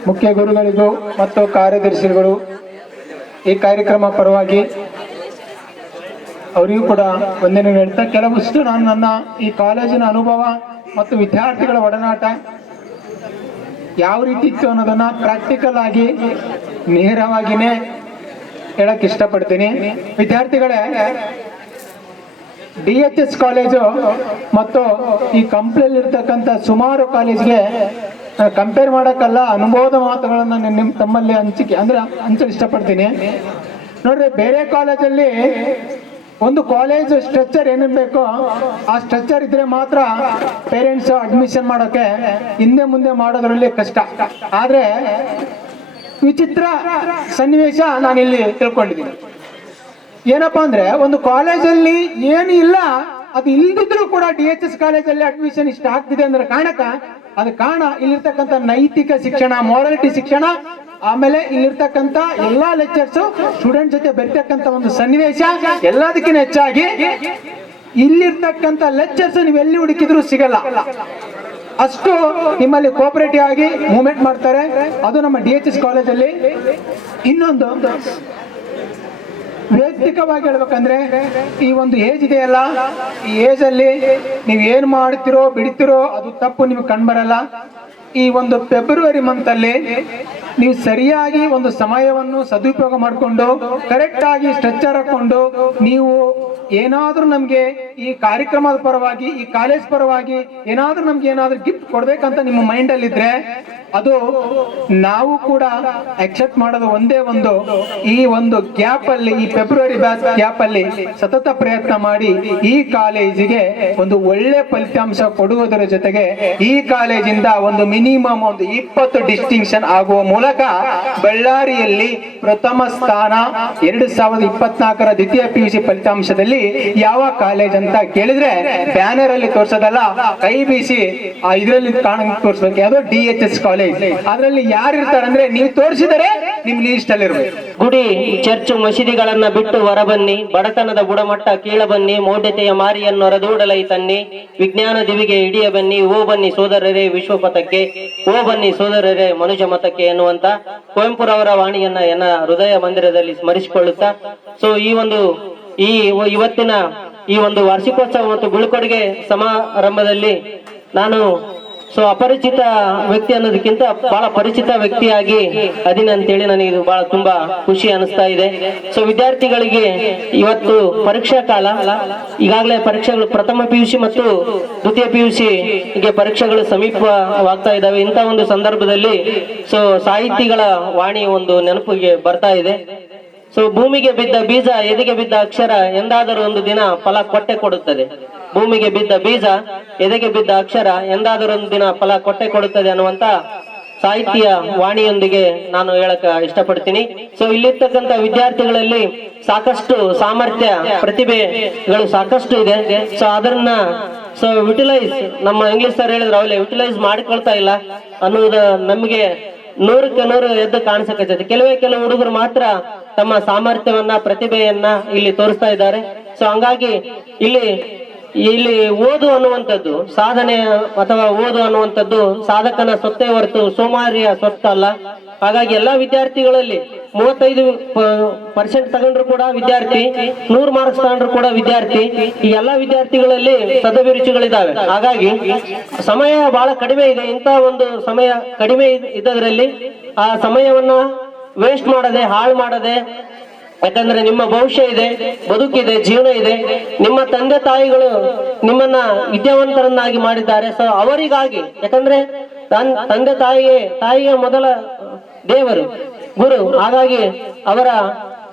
ಮುಖ್ಯ ಗುರುಗಳಿಗೂ ಮತ್ತು ಕಾರ್ಯದರ್ಶಿಗಳು ಈ ಕಾರ್ಯಕ್ರಮ ಪರವಾಗಿ ಅವರಿಗೂ ಕೂಡ ವಂದನೆ ಹೇಳ್ತಾ, ಕೆಲವಷ್ಟು ನಾನು ನನ್ನ ಈ ಕಾಲೇಜಿನ ಅನುಭವ ಮತ್ತು ವಿದ್ಯಾರ್ಥಿಗಳ ಒಡನಾಟ ಯಾವ ರೀತಿ ಇತ್ತು ಅನ್ನೋದನ್ನ ಪ್ರಾಕ್ಟಿಕಲ್ ಆಗಿ ನೇರವಾಗಿನೇ ಹೇಳಕ್ ಇಷ್ಟಪಡ್ತೀನಿ. ವಿದ್ಯಾರ್ಥಿಗಳೇ, DHS ಕಾಲೇಜು ಮತ್ತು ಈ ಕಂಪ್ನಿಯಲ್ಲಿರ್ತಕ್ಕಂಥ ಸುಮಾರು ಕಾಲೇಜ್ಗೆ ಕಂಪೇರ್ ಮಾಡೋಕ್ಕಲ್ಲ, ಅನುಭವದ ಮಾತುಗಳನ್ನು ನಿಮ್ಮ ತಮ್ಮಲ್ಲಿ ಹಂಚಲು ಇಷ್ಟಪಡ್ತೀನಿ. ನೋಡ್ರಿ, ಬೇರೆ ಕಾಲೇಜಲ್ಲಿ ಒಂದು ಕಾಲೇಜ್ ಸ್ಟ್ರಕ್ಚರ್ ಏನೇನು ಬೇಕೋ ಆ ಸ್ಟ್ರಕ್ಚರ್ ಇದ್ರೆ ಮಾತ್ರ ಪೇರೆಂಟ್ಸ್ ಅಡ್ಮಿಷನ್ ಮಾಡೋಕ್ಕೆ ಹಿಂದೆ ಮುಂದೆ ಮಾಡೋದ್ರಲ್ಲಿ ಕಷ್ಟ. ಆದರೆ ವಿಚಿತ್ರ ಸನ್ನಿವೇಶ ನಾನಿಲ್ಲಿ ತಿಳ್ಕೊಂಡಿದ್ದೀನಿ. ಏನಪ್ಪಾ ಅಂದ್ರೆ, ಒಂದು ಕಾಲೇಜಲ್ಲಿ ಏನು ಇಲ್ಲ, ಅದು ಇಲ್ದಿದ್ರು ಕೂಡ DHS ಕಾಲೇಜಲ್ಲಿ ಅಡ್ಮಿಷನ್ ಇಷ್ಟ ಆಗ್ತಿದೆ ಅಂದ್ರೆ ಅದು ಕಾರಣ ಇಲ್ಲಿರ್ತಕ್ಕಂಥ ನೈತಿಕ ಶಿಕ್ಷಣ, ಮಾರಾಲಿಟಿ ಶಿಕ್ಷಣ, ಆಮೇಲೆ ಇಲ್ಲಿರ್ತಕ್ಕಂಥ ಎಲ್ಲಾ ಲೆಕ್ಚರ್ಸ್ ಸ್ಟೂಡೆಂಟ್ ಜೊತೆ ಬೆರ್ತಕ್ಕಂಥ ಒಂದು ಸನ್ನಿವೇಶ. ಎಲ್ಲದಕ್ಕಿಂತ ಹೆಚ್ಚಾಗಿ ಇಲ್ಲಿರ್ತಕ್ಕಂಥ ಲೆಕ್ಚರ್ಸ್ ನೀವು ಎಲ್ಲಿ ಹುಡುಕಿದ್ರು ಸಿಗಲ್ಲ, ಅಷ್ಟು ನಿಮ್ಮಲ್ಲಿ ಕೋಆಪರೇಟಿವ್ ಆಗಿ ಮೂವ್ಮೆಂಟ್ ಮಾಡ್ತಾರೆ. ಅದು ನಮ್ಮ DHS ಕಾಲೇಜಲ್ಲಿ. ಇನ್ನೊಂದು ವೈಯಕ್ತಿಕವಾಗಿ ಹೇಳ್ಬೇಕಂದ್ರೆ, ಈ ಒಂದು ಏಜ್ ಇದೆಯಲ್ಲ, ಈ ಏಜ್ ಅಲ್ಲಿ ನೀವು ಏನ್ ಮಾಡ್ತಿರೋ ಬಿಡ್ತಿರೋ ಅದು ತಪ್ಪು ನಿಮ್ಗೆ ಕಂಡ್ಬರಲ್ಲ. ಈ ಒಂದು ಫೆಬ್ರವರಿ ಮಂತ್ ಅಲ್ಲಿ ನೀವು ಸರಿಯಾಗಿ ಒಂದು ಸಮಯವನ್ನು ಸದುಪಯೋಗ ಮಾಡಿಕೊಂಡು ಕರೆಕ್ಟ್ ಆಗಿ ಸ್ಟ್ರಕ್ಚರ್ ಹಾಕೊಂಡು ನೀವು ಏನಾದ್ರೂ ನಮ್ಗೆ ಈ ಕಾರ್ಯಕ್ರಮದ ಪರವಾಗಿ, ಈ ಕಾಲೇಜ್ ಪರವಾಗಿ ಏನಾದ್ರೂ ಗಿಫ್ಟ್ ಕೊಡ್ಬೇಕಂತ ನಿಮ್ಮ ಮೈಂಡ್ ಅಲ್ಲಿ ಇದ್ರೆ ಅದು ನಾವು ಕೂಡ ಅಕ್ಸೆಪ್ಟ್ ಮಾಡೋದು ಒಂದೇ ಒಂದು, ಈ ಒಂದು ಗ್ಯಾಪ್ ಅಲ್ಲಿ, ಈ ಫೆಬ್ರವರಿ ಗ್ಯಾಪ್ ಅಲ್ಲಿ ಸತತ ಪ್ರಯತ್ನ ಮಾಡಿ ಈ ಕಾಲೇಜಿಗೆ ಒಂದು ಒಳ್ಳೆ ಫಲಿತಾಂಶ ಕೊಡುವುದರ ಜೊತೆಗೆ ಈ ಕಾಲೇಜಿಂದ ಒಂದು ಮಿನಿಮಮ್ ಒಂದು 20 ಡಿಸ್ಟಿಂಕ್ಷನ್ ಆಗುವ ಮೂಲಕ ಬಳ್ಳಾರಿಯಲ್ಲಿ ಪ್ರಥಮ ಸ್ಥಾನ 2024ರ ದ್ವಿತೀಯ PUC ಫಲಿತಾಂಶದಲ್ಲಿ ಯಾವ ಕಾಲೇಜ್ ಅಂತ ಕೇಳಿದ್ರೆ ಬ್ಯಾನರ್ ಅಲ್ಲಿ ತೋರ್ಸೋದಲ್ಲ, ಕೈ ಬೀಸಿ ಇದರಲ್ಲಿ ತೋರಿಸ್ಬೇಕು, ಯಾವ್ದೋ DHS ಕಾಲೇಜ್. ಅದರಲ್ಲಿ ಯಾರು ಇರ್ತಾರಂದ್ರೆ ನೀವು ತೋರಿಸಿದರೆ ನಿಮ್ ಲೀಸ್ಟ್ ಅಲ್ಲಿ ಇರ್ಬೇಕು. ಗುಡಿ, ಚರ್ಚ್, ಮಸೀದಿಗಳನ್ನ ಬಿಟ್ಟು ಹೊರಬನ್ನಿ, ಬಡತನದ ಬುಡಮಟ್ಟ ಕೀಳ ಬನ್ನಿ, ಮೌಢ್ಯತೆಯ ಮಾರಿಯನ್ನು ಹೊರದೂಡಲೈ ತನ್ನಿ, ವಿಜ್ಞಾನ ದಿವಿಗೆ ಹಿಡಿಯ ಬನ್ನಿ, ಓ ಬನ್ನಿ ಸೋದರರೇ ವಿಶ್ವಪಥಕ್ಕೆ, ಓ ಬನ್ನಿ ಸೋದರರೇ ಮನುಜ ಮತಕ್ಕೆ ಎನ್ನುವಂತ ಕುವೆಂಪುರವರ ವಾಣಿಯನ್ನ ಎನ್ನ ಹೃದಯ ಮಂದಿರದಲ್ಲಿ ಸ್ಮರಿಸಿಕೊಳ್ಳುತ್ತಾ, ಸೊ ಇವತ್ತಿನ ಈ ಒಂದು ವಾರ್ಷಿಕೋತ್ಸವ ಮತ್ತು ಬೀಳ್ಕೊಡುಗೆ ಸಮಾರಂಭದಲ್ಲಿ ನಾನು ಅಪರಿಚಿತ ವ್ಯಕ್ತಿ ಅನ್ನೋದಕ್ಕಿಂತ ಬಹಳ ಪರಿಚಿತ ವ್ಯಕ್ತಿಯಾಗಿ ಅದೀನಿ ಅಂತೇಳಿ ನನಗೆ ಇದು ಬಹಳ ತುಂಬಾ ಖುಷಿ ಅನಿಸ್ತಾ ಇದೆ. ವಿದ್ಯಾರ್ಥಿಗಳಿಗೆ ಇವತ್ತು ಪರೀಕ್ಷಾ ಕಾಲ, ಈಗಾಗಲೇ ಪರೀಕ್ಷೆಗಳು ಪ್ರಥಮ PUC ಮತ್ತು ದ್ವಿತೀಯ PUC ಗೆ ಪರೀಕ್ಷೆಗಳು ಸಮೀಪವಾಗ್ತಾ ಇದ್ದಾವೆ. ಇಂಥ ಒಂದು ಸಂದರ್ಭದಲ್ಲಿ ಸಾಹಿತಿಗಳ ವಾಣಿ ಒಂದು ನೆನಪಿಗೆ ಬರ್ತಾ ಇದೆ. ಭೂಮಿಗೆ ಬಿದ್ದ ಬೀಜ, ಎದೆಗೆ ಬಿದ್ದ ಅಕ್ಷರ ಎಂದಾದರೂ ಒಂದು ದಿನ ಫಲ ಕೊಟ್ಟೆ ಕೊಡುತ್ತದೆ. ಭೂಮಿಗೆ ಬಿದ್ದ ಬೀಜ, ಎದೆಗೆ ಬಿದ್ದ ಅಕ್ಷರ ಎಂದಾದರೂ ಒಂದು ದಿನ ಫಲ ಕೊಟ್ಟೆ ಕೊಡುತ್ತದೆ ಅನ್ನುವಂತ ಸಾಹಿತ್ಯ ವಾಣಿಯೊಂದಿಗೆ ನಾನು ಹೇಳಕ್ ಇಷ್ಟಪಡ್ತೀನಿ. ಇಲ್ಲಿರ್ತಕ್ಕಂಥ ವಿದ್ಯಾರ್ಥಿಗಳಲ್ಲಿ ಸಾಕಷ್ಟು ಸಾಮರ್ಥ್ಯ, ಪ್ರತಿಭೆಗಳು ಸಾಕಷ್ಟು ಇದೆ. ಅದನ್ನ ಯುಟಿಲೈಸ್, ನಮ್ಮ ಇಂಗ್ಲಿಷ್ ಸರ್ ಹೇಳಿದ್ರು ಅವಲೇ ಯುಟಿಲೈಸ್ ಮಾಡಿಕೊಳ್ತಾ ಇಲ್ಲ ಅನ್ನೋದು ನಮಗೆ 100ಕ್ಕೆ 100 ಎದ್ದು ಕಾಣಿಸಕತ್ತೈತೆ. ಕೆಲವು ಹುಡುಗರು ಮಾತ್ರ ತಮ್ಮ ಸಾಮರ್ಥ್ಯವನ್ನ, ಪ್ರತಿಭೆಯನ್ನ ಇಲ್ಲಿ ತೋರಿಸ್ತಾ ಇದ್ದಾರೆ. ಹಂಗಾಗಿ ಇಲ್ಲಿ ಓದು ಅನ್ನುವಂಥದ್ದು ಸಾಧನೆ ಅಥವಾ ಓದು ಅನ್ನುವಂಥದ್ದು ಸಾಧಕನ ಸೊತ್ತೇ ಹೊರತು ಸೋಮಾರಿಯ ಸೊತ್ತಲ್ಲ. ಹಾಗಾಗಿ ಎಲ್ಲಾ ವಿದ್ಯಾರ್ಥಿಗಳಲ್ಲಿ 35% ತಗೊಂಡ್ರು ಕೂಡ ವಿದ್ಯಾರ್ಥಿ, 100 ಮಾರ್ಕ್ಸ್ ತಗೊಂಡ್ರು ಕೂಡ ವಿದ್ಯಾರ್ಥಿ. ಈ ಎಲ್ಲಾ ವಿದ್ಯಾರ್ಥಿಗಳಲ್ಲಿ ಸದಭಿರುಚಿಗಳಿದ್ದಾವೆ. ಹಾಗಾಗಿ ಸಮಯ ಬಹಳ ಕಡಿಮೆ ಇದೆ. ಇಂಥ ಒಂದು ಸಮಯ ಕಡಿಮೆ ಇದ್ದದ್ರಲ್ಲಿ ಆ ಸಮಯವನ್ನ ವೇಸ್ಟ್ ಮಾಡದೆ, ಹಾಳು ಮಾಡದೆ, ಯಾಕಂದ್ರೆ ನಿಮ್ಮ ಭವಿಷ್ಯ ಇದೆ, ಬದುಕಿದೆ, ಜೀವನ ಇದೆ. ನಿಮ್ಮ ತಂದೆ ತಾಯಿಗಳು ನಿಮ್ಮನ್ನ ವಿದ್ಯಾವಂತರನ್ನಾಗಿ ಮಾಡಿದ್ದಾರೆ. ಅವರಿಗಾಗಿ, ಯಾಕಂದ್ರೆ ತಂದೆ ತಾಯಿಯ ಮೊದಲ ದೇವರು, ಗುರು. ಹಾಗಾಗಿ ಅವರ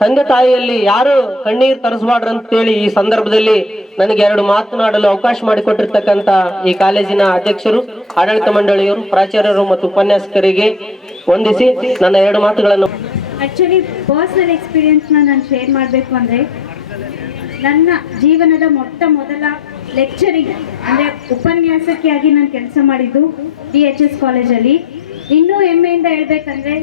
ತಂದೆ ತಾಯಿಯಲ್ಲಿ ಯಾರು ಕಣ್ಣೀರು ತರಿಸಬಾರ್ದು ಅಂತೇಳಿ ಈ ಸಂದರ್ಭದಲ್ಲಿ ನನಗೆ 2 ಮಾತನಾಡಲು ಅವಕಾಶ ಮಾಡಿಕೊಟ್ಟಿರ್ತಕ್ಕಂಥ ಈ ಕಾಲೇಜಿನ ಅಧ್ಯಕ್ಷರು, ಆಡಳಿತ ಮಂಡಳಿಯವರು, ಪ್ರಾಚಾರ್ಯರು ಮತ್ತು ಉಪನ್ಯಾಸಕರಿಗೆ ವಂದಿಸಿ ನನ್ನ 2 ಮಾತುಗಳನ್ನು ಆಕ್ಚುಲಿ ಪರ್ಸನಲ್ ಎಕ್ಸ್ಪೀರಿಯನ್ಸ್ನ ನಾನು ಶೇರ್ ಮಾಡಬೇಕು ಅಂದರೆ, ನನ್ನ ಜೀವನದ ಮೊದಲ ಲೆಕ್ಚರಿಂಗ್ ಅಂದರೆ ಉಪನ್ಯಾಸಕಿಯಾಗಿ ನಾನು ಕೆಲಸ ಮಾಡಿದ್ದು DHS ಕಾಲೇಜಲ್ಲಿ. ಇನ್ನೂ ಹೆಮ್ಮೆಯಿಂದ ಹೇಳ್ಬೇಕಂದ್ರೆ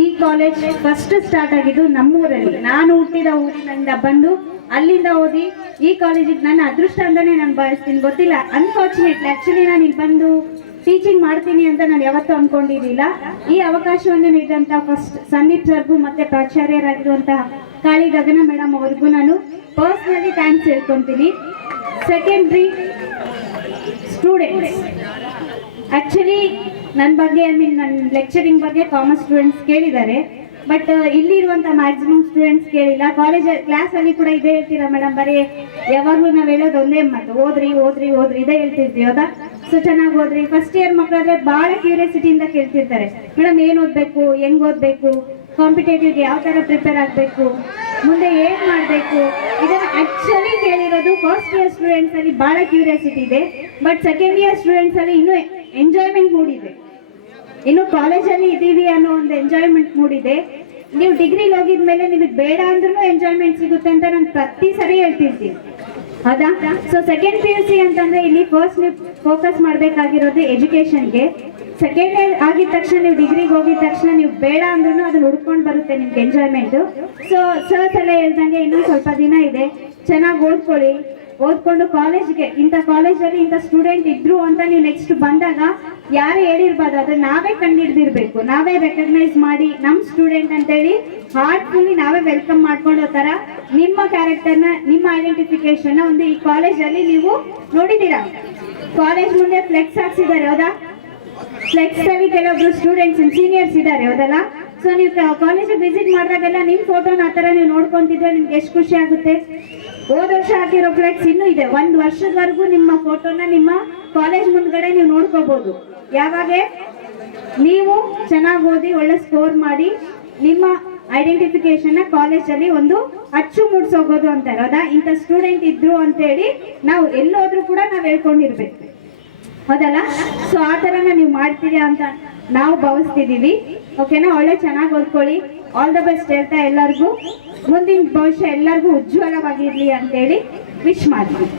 ಈ ಕಾಲೇಜ್ ಫಸ್ಟ್ ಸ್ಟಾರ್ಟ್ ಆಗಿದ್ದು ನಮ್ಮೂರಲ್ಲಿ. ನಾನು ಹುಟ್ಟಿದ ಊರಿನಿಂದ ಬಂದು ಅಲ್ಲಿಂದ ಓದಿ ಈ ಕಾಲೇಜಿಗೆ ನನ್ನ ಅದೃಷ್ಟ ಅಂತಾನೆ ನಾನು ಭಾವಿಸ್ತೀನಿ. ಗೊತ್ತಿಲ್ಲ, ಅನ್ಫಾರ್ಚುನೇಟ್ಲಿ ಆ್ಯಕ್ಚುಲಿ ನಾನು ಇಲ್ಲಿ ಬಂದು ಟೀಚಿಂಗ್ ಮಾಡ್ತೀನಿ ಅಂತ ನಾನು ಯಾವತ್ತೂ ಅಂದ್ಕೊಂಡಿರಲಿಲ್ಲ. ಈ ಅವಕಾಶವನ್ನು ನೀಡಿದಂಥ ಫಸ್ಟ್ ಸಂದೀಪ್ ಸರ್ಗೂ ಮತ್ತು ಪ್ರಾಚಾರ್ಯರಾಗಿರುವಂತಹ ಕಾಳಿ ಗಗನ ಮೇಡಮ್ ಅವ್ರಿಗೂ ನಾನು ಪರ್ಸ್ನಲಿ ಥ್ಯಾಂಕ್ಸ್ ಹೇಳ್ಕೊತೀನಿ. ಸೆಕೆಂಡ್ರಿ ಸ್ಟೂಡೆಂಟ್ಸ್, ಆ್ಯಕ್ಚುಲಿ ನನ್ನ ಬಗ್ಗೆ ನನ್ನ ಲೆಕ್ಚರಿಂಗ್ ಬಗ್ಗೆ ಕಾಮರ್ಸ್ ಸ್ಟೂಡೆಂಟ್ಸ್ ಕೇಳಿದ್ದಾರೆ, ಬಟ್ ಇಲ್ಲಿರುವಂಥ ಮ್ಯಾಕ್ಸಿಮಮ್ ಸ್ಟೂಡೆಂಟ್ಸ್ ಕೇಳಿಲ್ಲ. ಕ್ಲಾಸಲ್ಲಿ ಕೂಡ ಇದೇ ಹೇಳ್ತೀರಾ ಮೇಡಮ್, ಬರೀ ಯಾವಾಗಲೂ ನಾವು ಹೇಳೋದು ಒಂದೇ ಮಾತು, ಓದ್ರಿ ಓದ್ರಿ ಓದ್ರಿ ಇದೇ ಹೇಳ್ತಿರ್ತೀವಿ ಹೌದಾ. ಸೊ ಚೆನ್ನಾಗಿ ಓದ್ರಿ. ಫಸ್ಟ್ ಇಯರ್ ಮಕ್ಕಳಾದ್ರೆ ಬಹಳ ಕ್ಯೂರಿಯಾಸಿಟಿಯಿಂದ ಕೇಳ್ತಿರ್ತಾರೆ, ಮೇಡಮ್ ಏನು ಓದಬೇಕು, ಹೆಂಗ್ ಓದಬೇಕು, ಕಾಂಪಿಟೇಟಿವ್ಗೆ ಯಾವ ಥರ ಪ್ರಿಪೇರ್ ಆಗಬೇಕು, ಮುಂದೆ ಏನು ಮಾಡಬೇಕು. ಇದನ್ನು ಆ್ಯಕ್ಚುಲಿ ಕೇಳಿರೋದು ಫಸ್ಟ್ ಇಯರ್ ಸ್ಟೂಡೆಂಟ್ಸಲ್ಲಿ ಭಾಳ ಕ್ಯೂರಿಯಾಸಿಟಿ ಇದೆ. ಬಟ್ ಸೆಕೆಂಡ್ ಇಯರ್ ಸ್ಟೂಡೆಂಟ್ಸಲ್ಲಿ ಇನ್ನೂ ಎಂಜಾಯ್ಮೆಂಟ್ ಮೂಡಿದೆ, ಇನ್ನು ಕಾಲೇಜಲ್ಲಿ ಇದ್ದೀವಿ ಅನ್ನೋ ಒಂದು ಎಂಜಾಯ್ಮೆಂಟ್ ಮೂಡಿದೆ. ನೀವು ಡಿಗ್ರಿಗೆ ಹೋಗಿದ ಮೇಲೆ ನಿಮಗೆ ಬೇಡ ಅಂದ್ರೂ ಎಂಜಾಯ್ಮೆಂಟ್ ಸಿಗುತ್ತೆ ಅಂತ ನಾನು ಪ್ರತಿ ಸರಿ ಹೇಳ್ತಿರ್ತೀನಿ, ಹೌದಾ? ಸೊ ಸೆಕೆಂಡ್ PUC ಅಂತಂದ್ರೆ ಇಲ್ಲಿ ಫಸ್ಟ್ ನೀವು ಫೋಕಸ್ ಮಾಡಬೇಕಾಗಿರೋದು ಎಜುಕೇಷನ್ಗೆ. ಸೆಕೆಂಡ್ ಇಯರ್ ಆಗಿದ ತಕ್ಷಣ ನೀವು ಡಿಗ್ರಿಗೆ ಹೋಗಿದ ತಕ್ಷಣ ನೀವು ಬೇಡ ಅಂದ್ರೂ ಅದನ್ನ ಹುಡ್ಕೊಂಡು ಬರುತ್ತೆ ನಿಮ್ಗೆ ಎಂಜಾಯ್ಮೆಂಟು. ಸೊ ಸರ್ಸ್ ಎಲ್ಲ ಹೇಳ್ದಂಗೆ ಇನ್ನೊಂದು ಸ್ವಲ್ಪ ದಿನ ಇದೆ, ಚೆನ್ನಾಗಿ ಓದ್ಕೊಳ್ಳಿ. ಓದ್ಕೊಂಡು ಕಾಲೇಜ್ಗೆ, ಇಂಥ ಕಾಲೇಜಲ್ಲಿ ಇಂಥ ಸ್ಟೂಡೆಂಟ್ ಇದ್ರು ಅಂತ ನೀವು ನೆಕ್ಸ್ಟ್ ಬಂದಾಗ ಯಾರು ಹೇಳಿರ್ಬಾರ್ದು, ಅದನ್ನ ನಾವೇ ಕಂಡುಹಿಡ್ದಿರ್ಬೇಕು, ನಾವೇ ರೆಕಗ್ನೈಸ್ ಮಾಡಿ ನಮ್ಮ ಸ್ಟೂಡೆಂಟ್ ಅಂತೇಳಿ ಹಾರ್ಟ್ಫುಲ್ಲಿ ನಾವೇ ವೆಲ್ಕಮ್ ಮಾಡ್ಕೊಳ್ಳೋ ಥರ ನಿಮ್ಮ ಕ್ಯಾರೆಕ್ಟರ್ನ, ನಿಮ್ಮ ಐಡೆಂಟಿಫಿಕೇಶನ್ ಒಂದು ಈ ಕಾಲೇಜಲ್ಲಿ ನೀವು ನೋಡಿದ್ದೀರಾ. ಕಾಲೇಜ್ ಮುಂದೆ ಫ್ಲೆಕ್ಸ್ ಹಾಕ್ಸಿದ್ದಾರೆ, ಹೌದಾ? ಫ್ಲೆಕ್ಸ್ ಅಲ್ಲಿ ಕೆಲವೊಬ್ರು ಸ್ಟೂಡೆಂಟ್ಸ್ ಸೀನಿಯರ್ಸ್ ಇದ್ದಾರೆ, ಹೌದಲ್ಲ? ಸೊ ನೀವು ಕಾಲೇಜಿಗೆ ವಿಸಿಟ್ ಮಾಡಿದಾಗೆಲ್ಲ ನಿಮ್ಮ ಫೋಟೋನ ಆ ಥರ ನೀವು ನೋಡ್ಕೊಂತಿದ್ರೆ ನಿಮ್ಗೆ ಎಷ್ಟು ಖುಷಿ ಆಗುತ್ತೆ. ಹೋದ ವರ್ಷ ಹಾಕಿರೋ ಫ್ಲೆಕ್ಸ್ ಇನ್ನೂ ಇದೆ, 1 ವರ್ಷದವರೆಗೂ ನಿಮ್ಮ ಫೋಟೋನ ನಿಮ್ಮ ಕಾಲೇಜ್ ಮುಂದ್ಗಡೆ ನೀವು ನೋಡ್ಕೋಬಹುದು. ಯಾವಾಗ ನೀವು ಚೆನ್ನಾಗಿ ಓದಿ ಒಳ್ಳೆ ಸ್ಕೋರ್ ಮಾಡಿ ನಿಮ್ಮ ಐಡೆಂಟಿಫಿಕೇಶನ್ ಕಾಲೇಜಲ್ಲಿ ಒಂದು ಅಚ್ಚು ಮೂಡಿಸೋಗೋದು ಅಂತಾರೆ, ಹೌದಾ? ಇಂಥ ಸ್ಟೂಡೆಂಟ್ ಇದ್ರು ಅಂತೇಳಿ ನಾವು ಎಲ್ಲೋದ್ರೂ ಕೂಡ ನಾವು ಹೇಳ್ಕೊಂಡಿರ್ಬೇಕು, ಹೌದಲ್ಲ? ಸೊ ಆ ಥರನ ನೀವು ಮಾಡ್ತೀರಾ ಅಂತ ನಾವು ಭಾವಿಸ್ತಿದ್ದೀವಿ. ಓಕೆನಾ? ಒಳ್ಳೆ ಚೆನ್ನಾಗಿ ಓದ್ಕೊಳ್ಳಿ. ಆಲ್ ದ ಬೆಸ್ಟ್ ಹೇಳ್ತಾ ಎಲ್ಲರಿಗೂ ಮುಂದಿನ ಭವಿಷ್ಯ ಎಲ್ಲರಿಗೂ ಉಜ್ವಲವಾಗಿರ್ಲಿ ಅಂತೇಳಿ ವಿಶ್ ಮಾಡ್ತೀವಿ.